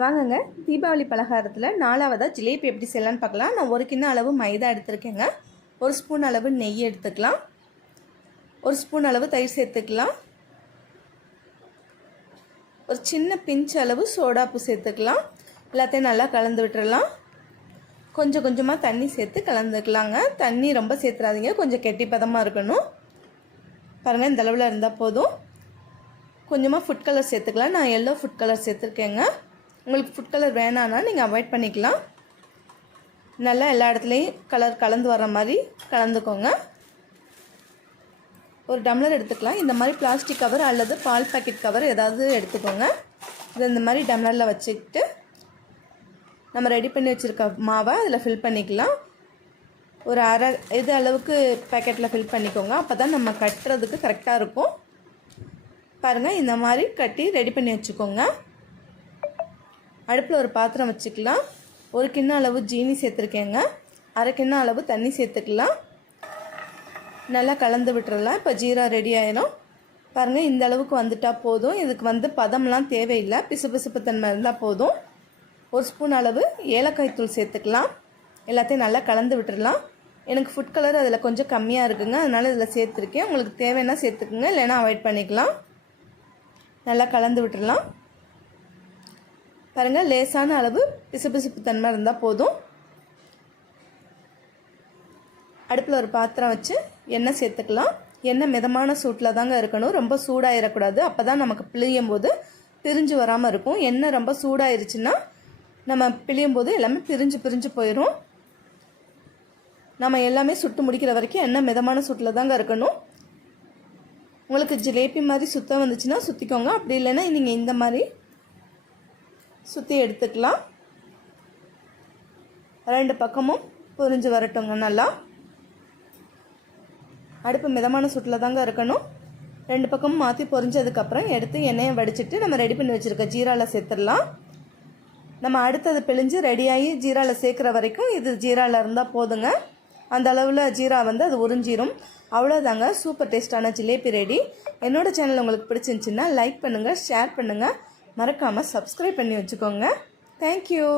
வாங்குங்க தீபாவளி பலகாரத்தில் 4வதாக ஜிலேபி எப்படி செய்யலான்னு பார்க்கலாம். நான் 1 கிண்ண அளவு மைதா எடுத்துருக்கேங்க. 1 ஸ்பூன் அளவு நெய் எடுத்துக்கலாம். 1 ஸ்பூன் அளவு தயிர் சேர்த்துக்கலாம். ஒரு சின்ன பிஞ்ச் அளவு சோடாப்பு சேர்த்துக்கலாம். எல்லாத்தையும் நல்லா கலந்து விட்டுறலாம். கொஞ்சம் கொஞ்சமாக தண்ணி சேர்த்து கலந்துக்கலாங்க. தண்ணி ரொம்ப சேர்த்துறாதீங்க, கொஞ்சம் கெட்டிப்பதமாக இருக்கணும். பாருங்கள், இந்த அளவில் இருந்தால் போதும். கொஞ்சமாக ஃபுட் கலர் சேர்த்துக்கலாம். நான் எல்லோ ஃபுட் கலர் சேர்த்துருக்கேங்க. உங்களுக்கு ஃபுட் கலர் வேணான்னா நீங்கள் அவாய்ட் பண்ணிக்கலாம். நல்லா எல்லா இடத்துலையும் கலர் கலந்து வர மாதிரி கலந்துக்கோங்க. ஒரு டம்ளர் எடுத்துக்கலாம். இந்த மாதிரி பிளாஸ்டிக் கவர் அல்லது பால் பாக்கெட் கவர் ஏதாவது எடுத்துக்கோங்க. இது இந்த மாதிரி டம்ளரில் வச்சுக்கிட்டு நம்ம ரெடி பண்ணி வச்சுருக்க மாவை அதில் ஃபில் பண்ணிக்கலாம். ஒரு அரை இது அளவுக்கு பேக்கெட்டில் ஃபில் பண்ணிக்கோங்க. அப்போ தான் நம்ம கட்டுறதுக்கு கரெக்டாக இருக்கும். பாருங்கள், இந்த மாதிரி கட்டி ரெடி பண்ணி வச்சுக்கோங்க. அடுப்பில் ஒரு பாத்திரம் வச்சுக்கலாம். 1 கிண்ண அளவு ஜீனி சேர்த்துருக்கேங்க. அரை கிண்ண அளவு தண்ணி சேர்த்துக்கலாம். நல்லா கலந்து விட்டுறலாம். இப்போ ஜீரா ரெடி ஆயிடும். பாருங்கள், இந்த அளவுக்கு வந்துட்டால் போதும். இதுக்கு பதம்லாம் தேவையில்லை, பிசு பிசுப்பு தன்மை இருந்தால் போதும். 1 ஸ்பூன் அளவு ஏலக்காய் தூள் சேர்த்துக்கலாம். எல்லாத்தையும் நல்லா கலந்து விட்டுடலாம். எனக்கு ஃபுட் கலர் அதில் கொஞ்சம் கம்மியாக இருக்குங்க, அதனால் இதில் சேர்த்துருக்கேன். உங்களுக்கு தேவைன்னா சேர்த்துக்குங்க, இல்லைன்னா அவாய்ட் பண்ணிக்கலாம். நல்லா கலந்து விட்டுடலாம். பாருங்கள், லேசான அளவு பிசுபிசுப்பு தன்மை இருந்தால் போதும். அடுப்பில் ஒரு பாத்திரம் வச்சு எண்ணெய் சேர்த்துக்கலாம். எண்ணெய் மிதமான சூட்டில் தாங்க இருக்கணும், ரொம்ப சூடாகிடக்கூடாது. அப்போ தான் நமக்கு பிழியும் போது பிரிஞ்சு வராமல் இருக்கும். எண்ணெய் ரொம்ப சூடாயிருச்சுன்னா நம்ம பிழியும் போது எல்லாமே பிரிஞ்சு போயிடும். நம்ம எல்லாமே சுட்டு முடிக்கிற வரைக்கும் எண்ணெய் மிதமான சூட்டில் தாங்க இருக்கணும். உங்களுக்கு ஜிலேபி மாதிரி சுத்த வந்துச்சுன்னா சுற்றிக்கோங்க. அப்படி இல்லைன்னா நீங்கள் இந்த மாதிரி சுற்றி எடுத்துக்கலாம். 2 பக்கமும் பொரிஞ்சு வரட்டுங்க. நல்லா அடுப்பு மிதமான சூட்டில் தாங்க இருக்கணும். 2 பக்கமும் மாற்றி பொரிஞ்சதுக்கப்புறம் எடுத்து எண்ணெயை வடிச்சிட்டு நம்ம ரெடி பண்ணி வச்சுருக்க ஜீராவில் சேர்த்துடலாம். நம்ம அடுத்தது பிழிஞ்சு ரெடியாகி ஜீராவில் சேர்க்குற வரைக்கும் இது ஜீராவில் இருந்தால் போதுங்க. அந்த அளவில் ஜீரா அது உறிஞ்சிரும். அவ்வளோதாங்க, சூப்பர் டேஸ்டான ஜிலேபி ரெடி. என்னோடய சேனல் உங்களுக்கு பிடிச்சிருந்துச்சின்னா லைக் பண்ணுங்கள், ஷேர் பண்ணுங்கள், மறக்காமல் சப்ஸ்கிரைப் பண்ணி வச்சுக்கோங்க. தேங்க்யூ.